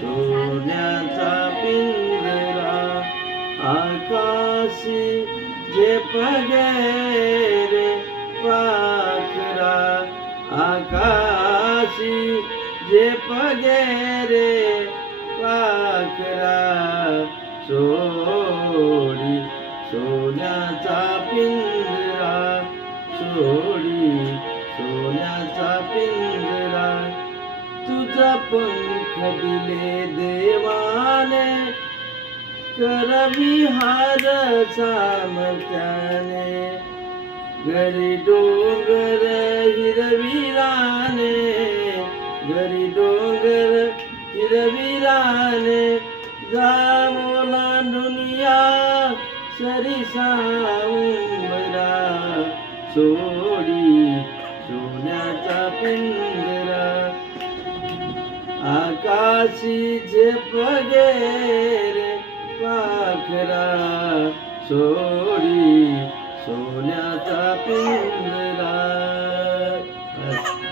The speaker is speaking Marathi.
सोन्याचा पिंजरा आकाशी झेप रे पाखरा आकाशी झेप रे पाखरा सोडी सोन्याचा पिंजरा सोडी सोन्याचा पिंजरा तुझा पंख दिले देवाने करविहार सामर्थ्याने घरी डोंगर हिरविराने घरी डोंगर हिरविराने जावोला दुनिया सरिसा उंबरा सोडी सोन्याचा पिंजरा आकाशी झेप रे पाखरा सोडी सोन्याचा पिंजरा